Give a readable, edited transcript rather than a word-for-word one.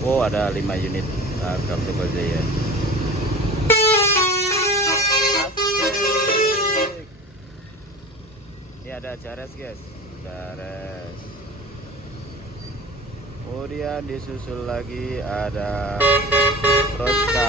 Oh, ada 5 unit Comfortable Giant. Asik. Ini ada Cares guys, Cares. Kemudian disusul lagi ada Roska.